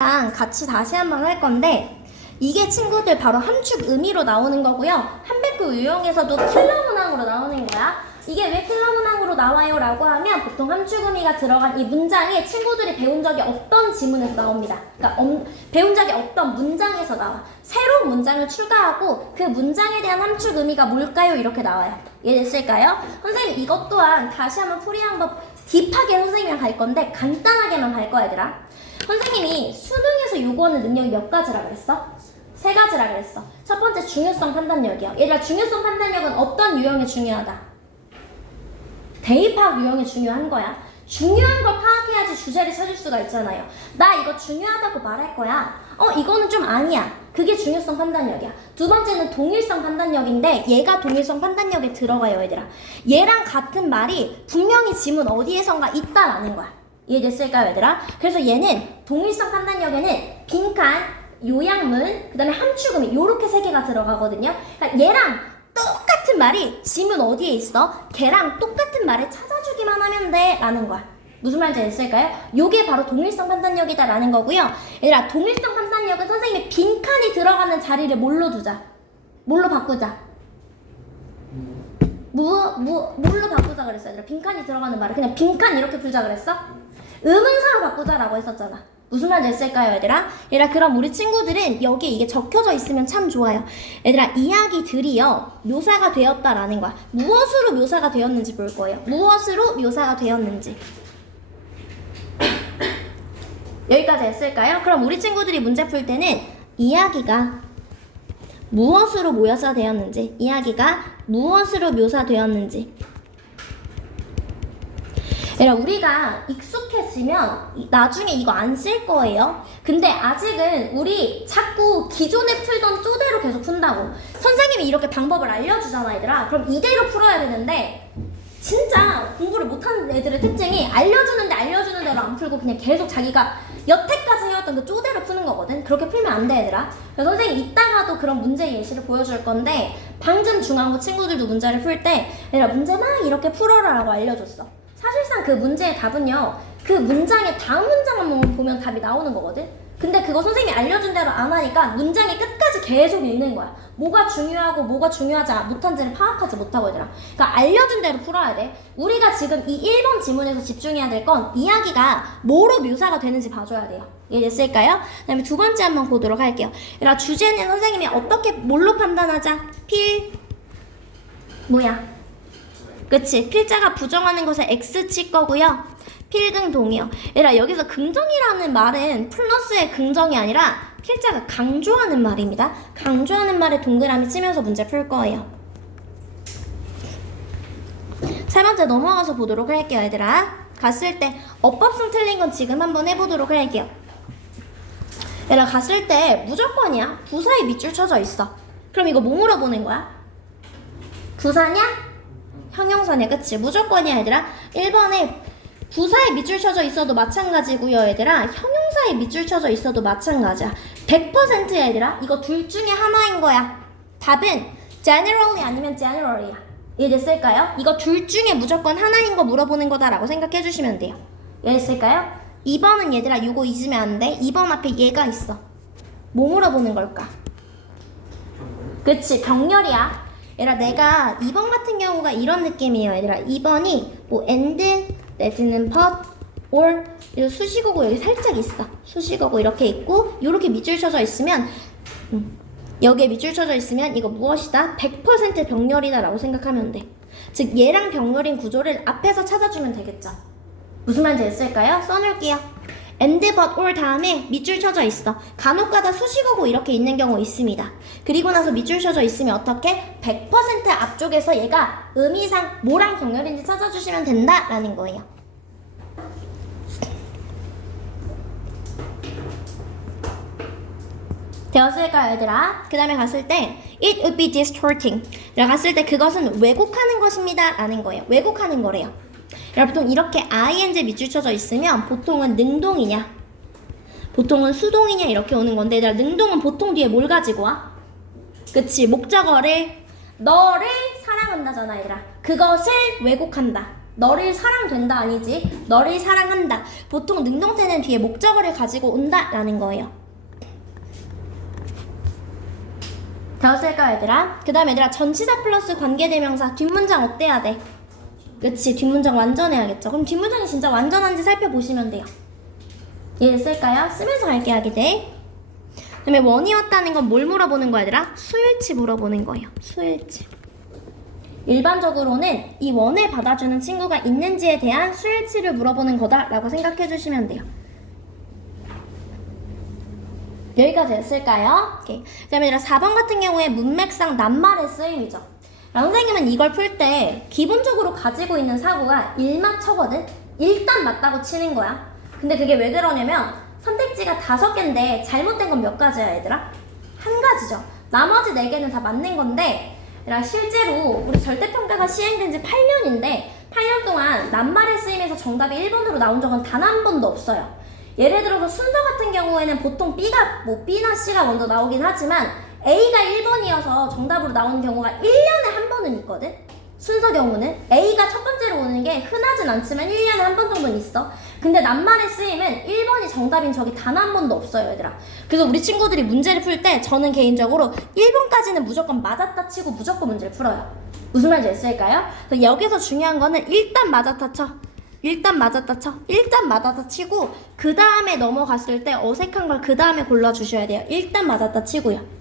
같이 다시 한번 할 건데 이게 친구들 바로 함축 의미로 나오는 거고요. 한백구 유형에서도 킬러 문항으로 나오는 거야. 이게 왜 킬러 문항으로 나와요? 라고 하면 보통 함축 의미가 들어간 이 문장이 친구들이 배운 적이 없던 지문에서 나옵니다. 그러니까 배운 적이 없던 문장에서 나와. 새로운 문장을 추가하고 그 문장에 대한 함축 의미가 뭘까요? 이렇게 나와요. 이해됐을까요? 선생님 이것 또한 다시 한번 풀이한 법 딥하게 선생님이랑 갈 건데 간단하게만 갈 거야 얘들아. 선생님이 수능에서 요구하는 능력이 몇 가지라 그랬어? 세 가지라 그랬어. 첫 번째 중요성 판단력이야. 얘들아 중요성 판단력은 어떤 유형이 중요하다? 대입학 유형이 중요한 거야. 중요한 걸 파악해야지 주제를 찾을 수가 있잖아요. 나 이거 중요하다고 말할 거야. 이거는 좀 아니야. 그게 중요성 판단력이야. 두 번째는 동일성 판단력인데 얘가 동일성 판단력에 들어가요 얘들아. 얘랑 같은 말이 분명히 지문 어디에선가 있다라는 거야. 이해됐을까요 얘들아? 그래서 얘는 동일성 판단력에는 빈칸, 요약문, 그 다음에 함축음이 요렇게 세 개가 들어가거든요. 그러니까 얘랑 똑같은 말이 지문 어디에 있어? 걔랑 똑같은 말을 찾아주기만 하면 돼 라는 거야. 무슨 말인지 됐을까요? 요게 바로 동일성 판단력이다 라는 거고요. 얘들아 동일성 판단력은 선생님이 빈칸이 들어가는 자리를 뭘로 두자? 뭘로 바꾸자? 뭘로 바꾸자 그랬어 얘들아? 빈칸이 들어가는 말을 그냥 빈칸 이렇게 풀자 그랬어? 의문사로 바꾸자라고 했었잖아. 무슨 말인지 됐을까요 얘들아? 얘들아 그럼 우리 친구들은 여기에 이게 적혀져 있으면 참 좋아요. 얘들아 이야기들이요 묘사가 되었다라는 거야. 무엇으로 묘사가 되었는지 볼 거예요. 무엇으로 묘사가 되었는지. 여기까지 했을까요? 그럼 우리 친구들이 문제 풀 때는 이야기가 무엇으로 묘사되었는지, 이야기가 무엇으로 묘사되었는지. 얘들아 우리가 익숙해지면 나중에 이거 안 쓸 거예요. 근데 아직은 우리 자꾸 기존에 풀던 쪼대로 계속 푼다고. 선생님이 이렇게 방법을 알려주잖아 얘들아. 그럼 이대로 풀어야 되는데 진짜 공부를 못하는 애들의 특징이 알려주는 대로 안 풀고 그냥 계속 자기가 여태까지 해왔던 그 쪼대로 푸는 거거든. 그렇게 풀면 안 돼 얘들아. 그래서 선생님 이따가도 그런 문제 예시를 보여줄 건데 방금 중앙고 친구들도 문제를 풀 때 얘들아 문제 막 이렇게 풀어라 라고 알려줬어. 사실상 그 문제의 답은요 그 문장의 다음 문장만 보면 답이 나오는 거거든. 근데 그거 선생님이 알려준 대로 안 하니까 문장이 끝까지 계속 읽는 거야. 뭐가 중요하고 뭐가 중요하지 못한지를 파악하지 못하고 얘들아. 그러니까 알려준 대로 풀어야 돼. 우리가 지금 이 1번 지문에서 집중해야 될 건 이야기가 뭐로 묘사가 되는지 봐줘야 돼요. 이해됐을까요? 그 다음에 두 번째 한번 보도록 할게요. 얘들아 주제는 선생님이 어떻게 뭘로 판단하자? 뭐야? 그치? 필자가 부정하는 것에 X 칠 거고요. 필긍동이요. 얘들아 여기서 긍정이라는 말은 플러스의 긍정이 아니라 필자가 강조하는 말입니다. 강조하는 말에 동그라미 치면서 문제 풀 거예요. 세 번째 넘어가서 보도록 할게요 얘들아. 갔을 때 어법성 틀린 건 지금 한번 해보도록 할게요. 얘들아 갔을 때 무조건이야. 부사에 밑줄 쳐져 있어. 그럼 이거 뭐 물어보는 거야? 부사냐? 형용사냐? 그치? 무조건이야 얘들아. 1번에 부사에 밑줄 쳐져 있어도 마찬가지고요 얘들아. 형용사에 밑줄 쳐져 있어도 마찬가지야. 100%야 얘들아. 이거 둘 중에 하나인 거야. 답은 generally 아니면 generally야. 이해됐을까요? 이거 둘 중에 무조건 하나인 거 물어보는 거다라고 생각해 주시면 돼요. 이해됐을까요? 2번은 얘들아 요거 잊으면 안 돼. 2번 앞에 얘가 있어. 뭐 물어보는 걸까? 그치? 병렬이야. 얘들아 내가 2번 같은 경우가 이런 느낌이에요 얘들아. 2번이 뭐 and 내지는 but or 수식어고 여기 살짝 있어. 수식어고 이렇게 있고 요렇게 밑줄 쳐져 있으면 여기에 밑줄 쳐져 있으면 이거 무엇이다? 100% 병렬이다 라고 생각하면 돼. 즉 얘랑 병렬인 구조를 앞에서 찾아주면 되겠죠. 무슨 말인지 됐을까요? 써놓을게요. and but or 다음에 밑줄 쳐져 있어. 간혹가다 수식어고 이렇게 있는 경우 있습니다. 그리고 나서 밑줄 쳐져 있으면 어떻게? 100% 앞쪽에서 얘가 의미상 뭐랑 병렬인지 찾아주시면 된다라는 거예요. 되었을까요 얘들아? 그 다음에 갔을 때 it would be distorting 갔을 때 그것은 왜곡하는 것입니다 라는 거예요. 왜곡하는 거래요. 보통 이렇게 ing 밑줄 쳐져 있으면 보통은 능동이냐 보통은 수동이냐 이렇게 오는 건데 얘들아 능동은 보통 뒤에 뭘 가지고 와? 그치 목적어를 너를 사랑한다잖아 얘들아. 그것을 왜곡한다. 너를 사랑된다 아니지? 너를 사랑한다. 보통 능동태는 뒤에 목적어를 가지고 온다라는 거예요. 되었을까요, 얘들아? 그 다음에 얘들아, 전치사 플러스 관계대명사 뒷문장 어때야 돼? 그치, 뒷문장 완전해야겠죠. 그럼 뒷문장이 진짜 완전한지 살펴보시면 돼요. 이해됐을까요? 쓰면서 갈게 하기들. 그 다음에 원이 왔다는 건 뭘 물어보는 거야, 얘들아? 수일치 물어보는 거예요. 수일치. 일반적으로는 이 원을 받아주는 친구가 있는지에 대한 수일치를 물어보는 거다라고 생각해 주시면 돼요. 여기까지 됐을까요? 오케이. 그 다음에 4번 같은 경우에 문맥상 낱말의 쓰임이죠. 선생님은 이걸 풀 때 기본적으로 가지고 있는 사고가 일맞춰거든? 일단 맞다고 치는 거야. 근데 그게 왜 그러냐면 선택지가 5개인데 잘못된 건 몇 가지야, 얘들아? 한 가지죠. 나머지 4개는 다 맞는 건데 실제로 우리 절대평가가 시행된 지 8년인데 8년 동안 낱말의 쓰임에서 정답이 1번으로 나온 적은 단 한 번도 없어요. 예를 들어서 순서 같은 경우에는 보통 B나 C가 먼저 나오긴 하지만 A가 1번이어서 정답으로 나오는 경우가 1년에 한 번은 있거든? 순서 경우는 A가 첫 번째로 오는 게 흔하진 않지만 1년에 한 번 정도는 있어. 근데 낱말의 쓰임은 1번이 정답인 적이 단 한 번도 없어요, 얘들아. 그래서 우리 친구들이 문제를 풀 때 저는 개인적으로 1번까지는 무조건 맞았다 치고 무조건 문제를 풀어요. 무슨 말인지 아실까요? 그래서 여기서 중요한 거는 일단 맞았다 쳐. 일단 맞았다 쳐. 일단 맞았다 치고 그 다음에 넘어갔을 때 어색한 걸 그 다음에 골라주셔야 돼요. 일단 맞았다 치고요.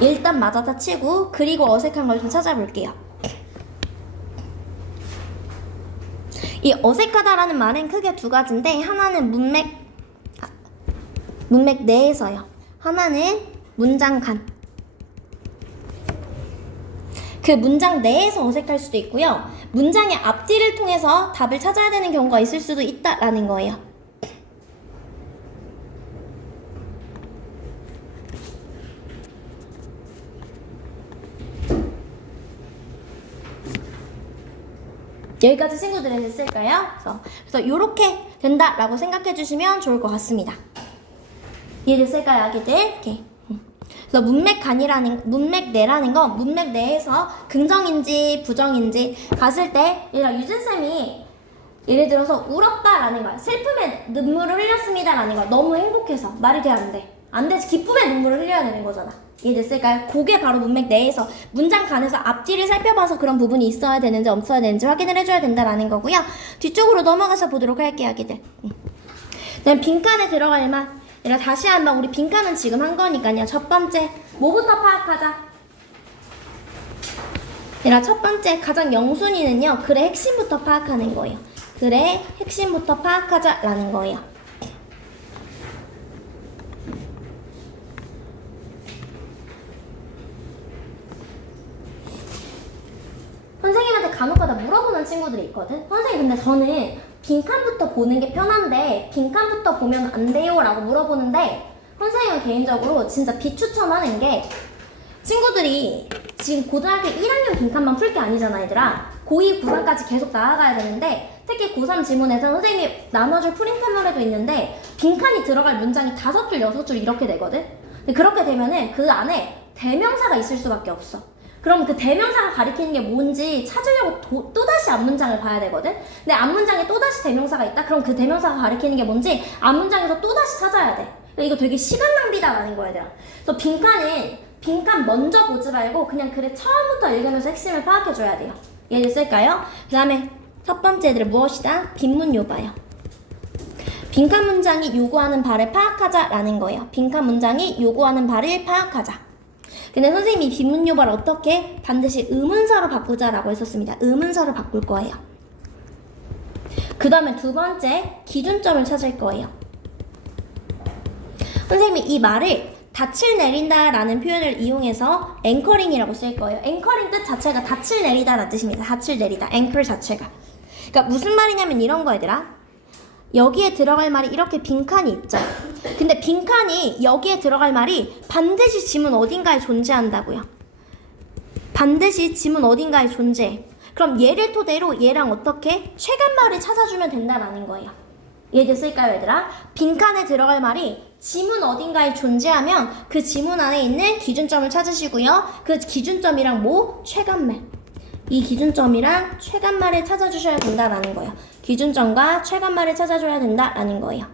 일단 맞았다 치고 그리고 어색한 걸 좀 찾아볼게요. 이 어색하다라는 말은 크게 2가지인데 하나는 문맥 내에서요. 하나는 문장 간. 그 문장 내에서 어색할 수도 있고요. 문장의 앞뒤를 통해서 답을 찾아야 되는 경우가 있을 수도 있다라는 거예요. 여기까지 친구들은 됐을까요? 그래서 이렇게 된다라고 생각해 주시면 좋을 것 같습니다. 이해됐을까요, 아기들? 이렇게. 그래서 문맥 내라는 건 문맥 내에서 긍정인지 부정인지 봤을 때 유진쌤이 예를 들어서 울었다라는 거야. 슬픔에 눈물을 흘렸습니다라는 거야. 너무 행복해서. 말이 돼, 안 돼? 안 되지. 기쁨에 눈물을 흘려야 되는 거잖아. 이해됐을까요? 그게 바로 문맥 내에서 문장 간에서 앞뒤를 살펴봐서 그런 부분이 있어야 되는지 없어야 되는지 확인을 해줘야 된다라는 거고요. 뒤쪽으로 넘어가서 보도록 할게요, 아기들. 그다음 빈칸에 들어갈 만. 다시 한번 우리 빈칸은 지금 한 거니까요. 첫 번째 뭐부터 파악하자? 첫 번째 가장 영순위는요. 글의 핵심부터 파악하는 거예요. 글의 핵심부터 파악하자라는 거예요. 선생님한테 간혹가다 물어보는 친구들이 있거든. 선생님 근데 저는 빈칸부터 보는 게 편한데 빈칸부터 보면 안 돼요 라고 물어보는데 선생님은 개인적으로 진짜 비추천하는 게 친구들이 지금 고등학교 1학년 빈칸만 풀 게 아니잖아, 얘들아. 고2, 고3까지 계속 나아가야 되는데 특히 고3 지문에서 선생님이 나눠줄 프린트 노래도 있는데 빈칸이 들어갈 문장이 5줄, 6줄 이렇게 되거든. 근데 그렇게 되면은 그 안에 대명사가 있을 수밖에 없어. 그럼 그 대명사가 가리키는 게 뭔지 찾으려고 또다시 앞문장을 봐야 되거든? 근데 앞문장에 또다시 대명사가 있다? 그럼 그 대명사가 가리키는 게 뭔지 앞문장에서 또다시 찾아야 돼. 이거 되게 시간 낭비다라는 거야, 얘들아. 그래서 빈칸 먼저 보지 말고 그냥 글의 처음부터 읽으면서 핵심을 파악해줘야 돼요. 이해됐을까요? 그 다음에 첫 번째 애들 무엇이다? 빈문 요봐요. 빈칸 문장이 요구하는 바를 파악하자라는 거예요. 빈칸 문장이 요구하는 바를 파악하자. 근데 선생님이 빈문 요발을 어떻게? 반드시 의문사로 바꾸자라고 했었습니다. 의문사로 바꿀 거예요. 그 다음에 2번째 기준점을 찾을 거예요. 선생님이 이 말을 닻을 내린다라는 표현을 이용해서 앵커링이라고 쓸 거예요. 앵커링 뜻 자체가 닻을 내리다라는 뜻입니다. 닻을 내리다, 앵커 자체가. 그러니까 무슨 말이냐면 이런 거, 얘들아. 여기에 들어갈 말이 이렇게 빈칸이 있죠. 근데 빈칸이 여기에 들어갈 말이 반드시 지문 어딘가에 존재한다고요. 반드시 지문 어딘가에 존재해. 그럼 얘를 토대로 얘랑 어떻게 최간말을 찾아주면 된다라는 거예요. 이해됐을까요, 얘들아? 빈칸에 들어갈 말이 지문 어딘가에 존재하면 그 지문 안에 있는 기준점을 찾으시고요. 그 기준점이랑 뭐? 최간말. 이 기준점이랑 최간말을 찾아주셔야 된다라는 거예요. 기준점과 최간말을 찾아줘야 된다라는 거예요.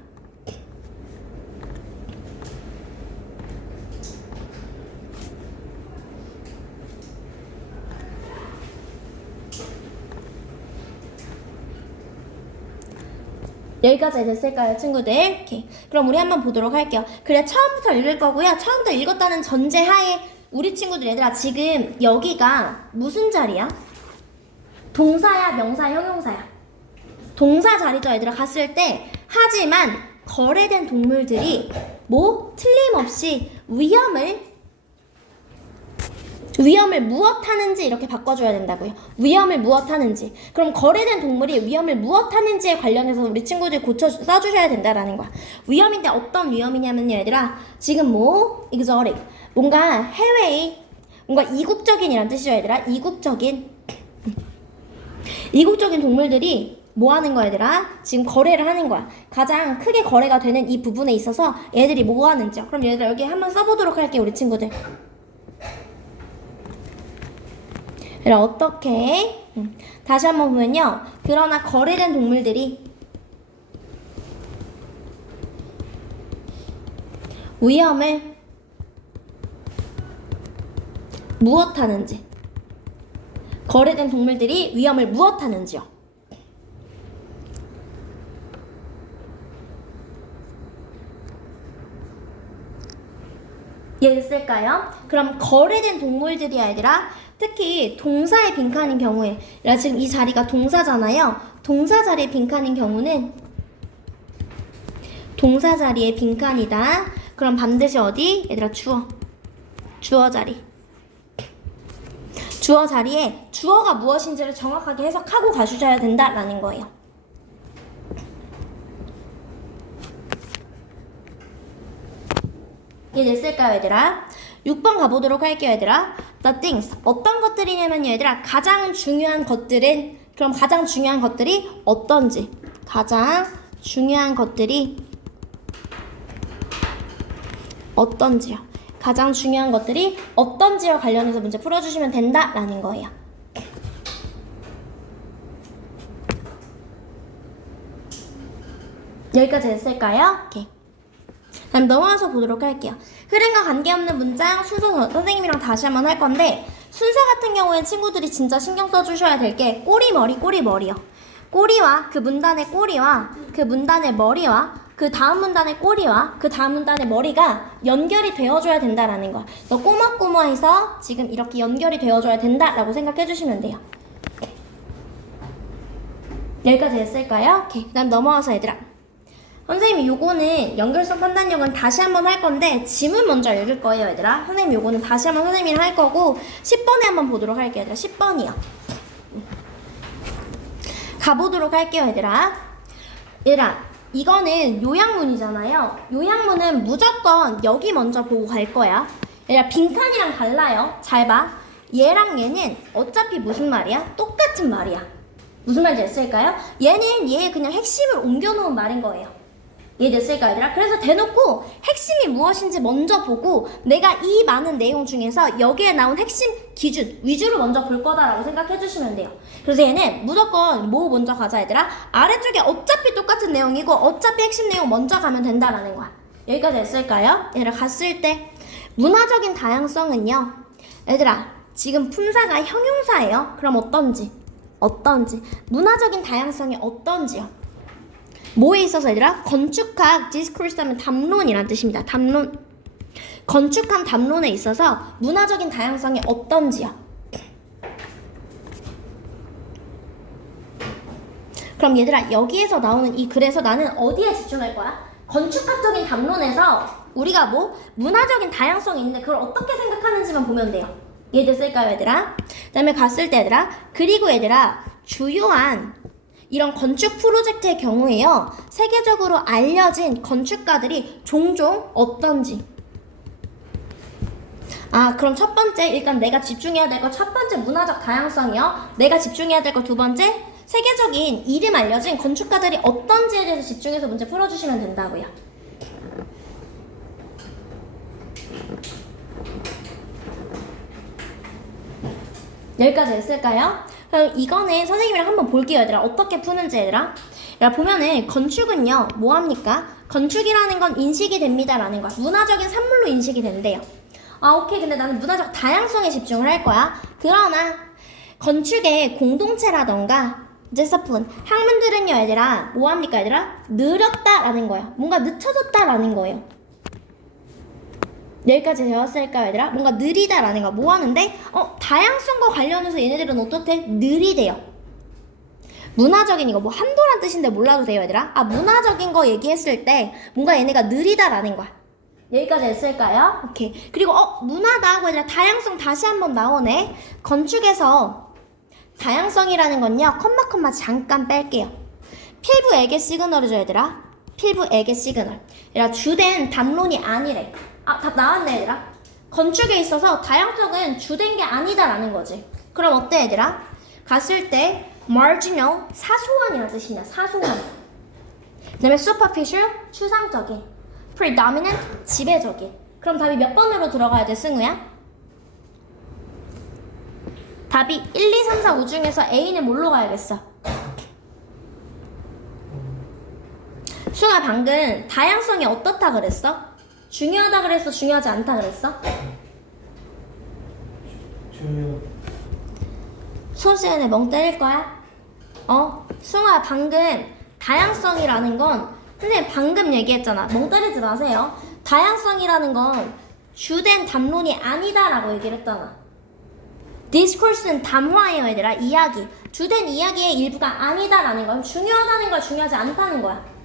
여기까지 됐을까요, 친구들? 오케이. 그럼 우리 한번 보도록 할게요. 그래, 처음부터 읽을 거고요. 처음부터 읽었다는 전제하에 우리 친구들 얘들아, 지금 여기가 무슨 자리야? 동사야, 명사야, 형용사야? 동사 자리죠, 얘들아. 갔을 때 하지만 거래된 동물들이 뭐? 틀림없이 위험을 무엇하는지 이렇게 바꿔줘야 된다고요. 위험을 무엇하는지. 그럼 거래된 동물이 위험을 무엇하는지에 관련해서 우리 친구들이 써주셔야 된다라는 거야. 위험인데 어떤 위험이냐면요, 얘들아. 지금 뭐? exotic. 뭔가 해외의 뭔가 이국적인이란 뜻이죠, 얘들아. 이국적인 동물들이 뭐 하는 거야, 얘들아? 지금 거래를 하는 거야. 가장 크게 거래가 되는 이 부분에 있어서 얘들이 뭐 하는지요. 그럼 얘들아, 여기 한번 써보도록 할게요, 우리 친구들. 어떻게? 다시 한번 보면요. 그러나 거래된 동물들이 위험을 무엇하는지. 거래된 동물들이 위험을 무엇하는지요. 이해됐을까요? 그럼 거래된 동물들이 아니라 특히 동사의 빈칸인 경우에, 얘들아 지금 이 자리가 동사잖아요. 동사 자리의 빈칸인 경우는 동사 자리의 빈칸이다. 그럼 반드시 어디? 얘들아 주어 자리. 주어 자리에 주어가 무엇인지를 정확하게 해석하고 가주셔야 된다라는 거예요. 이해됐을까요, 얘들아? 6번 가보도록 할게요, 얘들아. The things. 어떤 것들이냐면요, 얘들아. 가장 중요한 것들은, 그럼 가장 중요한 것들이 어떤지. 가장 중요한 것들이 어떤지요. 가장 중요한 것들이 어떤지와 관련해서 문제 풀어주시면 된다라는 거예요. 여기까지 됐을까요? 오케이. 그럼 넘어가서 보도록 할게요. 흐름과 관계없는 문장 순서 선생님이랑 다시 한번 할 건데, 순서 같은 경우엔 친구들이 진짜 신경 써주셔야 될 게 꼬리요. 꼬리와 그 문단의 꼬리와 그 문단의 머리와 그 다음 문단의 꼬리와 그 다음 문단의 머리가 연결이 되어줘야 된다라는 거야. 너 꼬마꼬마해서 지금 이렇게 연결이 되어줘야 된다라고 생각해 주시면 돼요. 여기까지 됐을까요? 오케이. 그 다음 넘어와서 얘들아, 선생님이 요거는 연결성 판단력은 다시 한번 할 건데 지문 먼저 읽을 거예요, 얘들아. 선생님 요거는 다시 한번 선생님이랑 할 거고 10번에 한번 보도록 할게요, 얘들아. 10번이요. 가보도록 할게요, 얘들아. 얘들아, 이거는 요약문이잖아요. 요약문은 무조건 여기 먼저 보고 갈 거야. 얘들아, 빈칸이랑 달라요. 잘 봐. 얘랑 얘는 어차피 무슨 말이야? 똑같은 말이야. 무슨 말인지 아실까요? 얘는 얘의 그냥 핵심을 옮겨놓은 말인 거예요. 이해됐을까, 얘들아? 그래서 대놓고 핵심이 무엇인지 먼저 보고 내가 이 많은 내용 중에서 여기에 나온 핵심 기준 위주로 먼저 볼 거다라고 생각해 주시면 돼요. 그래서 얘는 무조건 뭐 먼저 가자, 얘들아? 아래쪽에 어차피 똑같은 내용이고 어차피 핵심 내용 먼저 가면 된다라는 거야. 여기까지 됐을까요? 얘들아, 갔을 때 문화적인 다양성은요, 얘들아 지금 품사가 형용사예요. 그럼 어떤지 문화적인 다양성이 어떤지요. 뭐에 있어서, 얘들아? 건축학 디스코스 하면 담론이란 뜻입니다. 담론. 건축학 담론에 있어서 문화적인 다양성이 어떤지요. 그럼 얘들아, 여기에서 나오는 이 글에서 나는 어디에 집중할 거야? 건축학적인 담론에서 우리가 뭐 문화적인 다양성이 있는데 그걸 어떻게 생각하는지만 보면 돼요. 이해됐을까요, 얘들아? 그 다음에 갔을 때, 얘들아, 그리고 얘들아, 주요한 이런 건축 프로젝트의 경우에요, 세계적으로 알려진 건축가들이 종종 어떤지. 그럼 첫 번째, 일단 내가 집중해야 될 거 첫 번째 문화적 다양성이요. 내가 집중해야 될 거 두 번째, 세계적인 이름 알려진 건축가들이 어떤지에 대해서 집중해서 문제 풀어주시면 된다고요. 여기까지 했을까요? 그럼 이거는 선생님이랑 한번 볼게요, 얘들아. 어떻게 푸는지, 얘들아. 보면은 건축은요, 뭐합니까? 건축이라는 건 인식이 됩니다라는 거야. 문화적인 산물로 인식이 된대요. 아, 오케이. 근데 나는 문화적 다양성에 집중을 할 거야. 그러나 건축의 공동체라던가 디스플린, 학문들은요, 얘들아, 뭐합니까, 얘들아? 느렸다라는 거야. 뭔가 늦춰졌다라는 거예요. 여기까지 되었을까요, 얘들아? 뭔가 느리다라는 거. 뭐 하는데? 다양성과 관련해서 얘네들은 어떻게? 느리대요. 문화적인 이거 뭐 한도란 뜻인데 몰라도 돼요, 얘들아? 아, 문화적인 거 얘기했을 때 뭔가 얘네가 느리다라는 거야. 여기까지 했을까요? 오케이. 그리고 문화다 하고 얘들아 다양성 다시 한번 나오네. 건축에서 다양성이라는 건요, 컴마 잠깐 뺄게요. 필부에게 시그널이죠, 얘들아. 필부에게 시그널. 얘들아, 주된 담론이 아니래. 아, 답 나왔네, 얘들아. 건축에 있어서 다양성은 주된 게 아니다라는 거지. 그럼 어때, 얘들아? 갔을 때 marginal, 사소한이라는 뜻이냐, 사소한. 그 다음에 superficial, 추상적인. predominant, 지배적인. 그럼 답이 몇 번으로 들어가야 돼, 승우야? 답이 1, 2, 3, 4, 5 중에서 A는 뭘로 가야겠어? 승우야, 방금 다양성이 어떻다 그랬어? 중요하다 그랬어? 중요하지 않다 그랬어? 중요. 수업 시간에 멍 때릴 거야? 승우야, 방금 다양성이라는 건 선생님 방금 얘기했잖아. 멍 때리지 마세요. 다양성이라는 건 주된 담론이 아니다라고 얘기를 했잖아. 디스코스는 담화예요, 얘들아. 이야기. 주된 이야기의 일부가 아니다라는 건 중요하다는 거야, 중요하지 않다는 거야.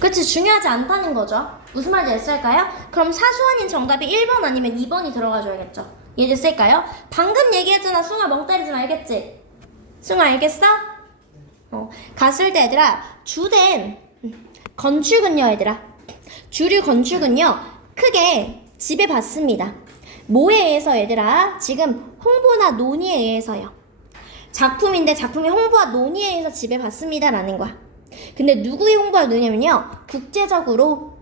그치, 중요하지 않다는 거죠. 무슨 말인지 됐을까요? 그럼 사소한인 정답이 1번 아니면 2번이 들어가줘야겠죠. 이해됐을까요? 방금 얘기했잖아. 승아 멍 때리지 말겠지? 승아 알겠어? 갔을 때 얘들아, 주된 건축은요, 얘들아, 주류 건축은요 크게 지배받습니다. 뭐에 의해서, 얘들아? 지금 홍보나 논의에 의해서요. 작품인데 작품이 홍보와 논의에 의해서 지배받습니다 라는 거야. 근데 누구의 홍보가 되냐면요, 국제적으로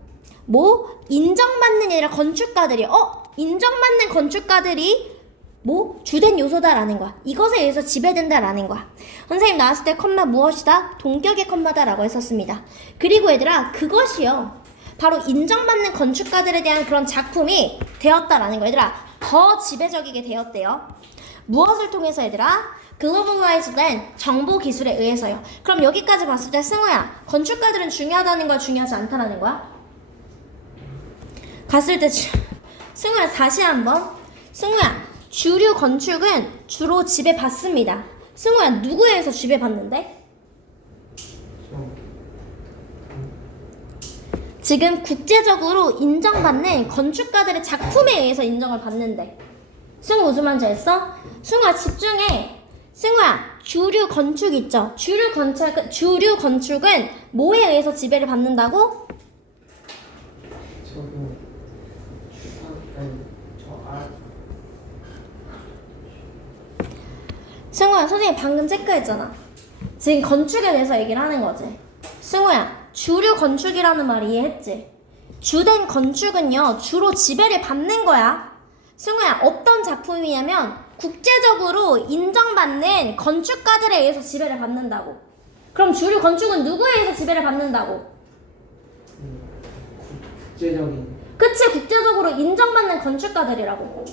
인정받는 게 아니라 건축가들이 인정받는 건축가들이 주된 요소다라는 거야. 이것에 의해서 지배된다라는 거야. 선생님 나왔을 때 컴마 무엇이다? 동격의 컴마다라고 했었습니다. 그리고 얘들아, 그것이요 바로 인정받는 건축가들에 대한 그런 작품이 되었다라는 거. 얘들아, 더 지배적이게 되었대요. 무엇을 통해서, 얘들아? 글로벌라이즈된 정보 기술에 의해서요. 그럼 여기까지 봤을 때 승우야, 건축가들은 중요하다는 거야, 중요하지 않다라는 거야? 갔을 때 승우야, 다시 한번. 승우야, 주류 건축은 주로 지배받습니다. 승우야, 누구에 의해서 지배받는데? 지금 국제적으로 인정받는 건축가들의 작품에 의해서 인정을 받는데. 승우 무슨 말인지 알았어? 승우야, 집중해. 승우야, 주류 건축 있죠? 주류 건축은 뭐에 의해서 지배를 받는다고? 승우야, 선생님 방금 체크했잖아. 지금 건축에 대해서 얘기를 하는 거지. 승우야, 주류 건축이라는 말 이해했지? 주된 건축은요 주로 지배를 받는 거야. 승우야, 어떤 작품이냐면 국제적으로 인정받는 건축가들에 의해서 지배를 받는다고. 그럼 주류 건축은 누구에 의해서 지배를 받는다고? 국제적인. 그치, 국제적으로 인정받는 건축가들이라고.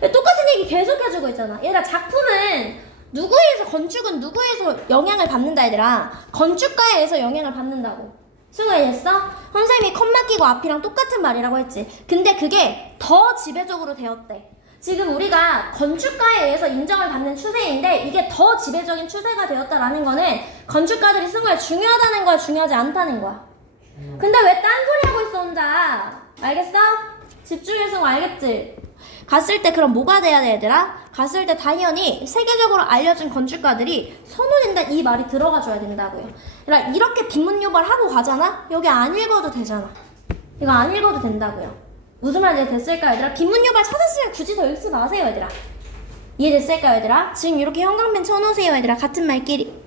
똑같은 얘기 계속 해주고 있잖아. 얘들아, 작품은 누구에 의해서, 건축은 누구에 의해서 영향을 받는다, 얘들아. 건축가에 의해서 영향을 받는다고. 승우야, 이해했어? 선생님이 컴마 끼고 앞이랑 똑같은 말이라고 했지. 근데 그게 더 지배적으로 되었대. 지금 우리가 건축가에 의해서 인정을 받는 추세인데 이게 더 지배적인 추세가 되었다라는 거는 건축가들이 승우야 중요하다는 거야, 중요하지 않다는 거야. 근데 왜 딴소리 하고 있어 혼자? 알겠어? 집중해서 알겠지? 갔을 때 그럼 뭐가 돼야 돼, 얘들아? 갔을 때 당연히 세계적으로 알려진 건축가들이 선호된다, 이 말이 들어가줘야 된다고요. 그러니까 이렇게 비문유발하고 가잖아? 여기 안 읽어도 되잖아. 이거 안 읽어도 된다고요. 무슨 말인지 됐을까요, 얘들아? 기문유발 찾았으면 굳이 더 읽지 마세요, 얘들아. 이해됐을까요, 얘들아? 지금 이렇게 형광펜 쳐놓으세요, 얘들아. 같은 말끼리.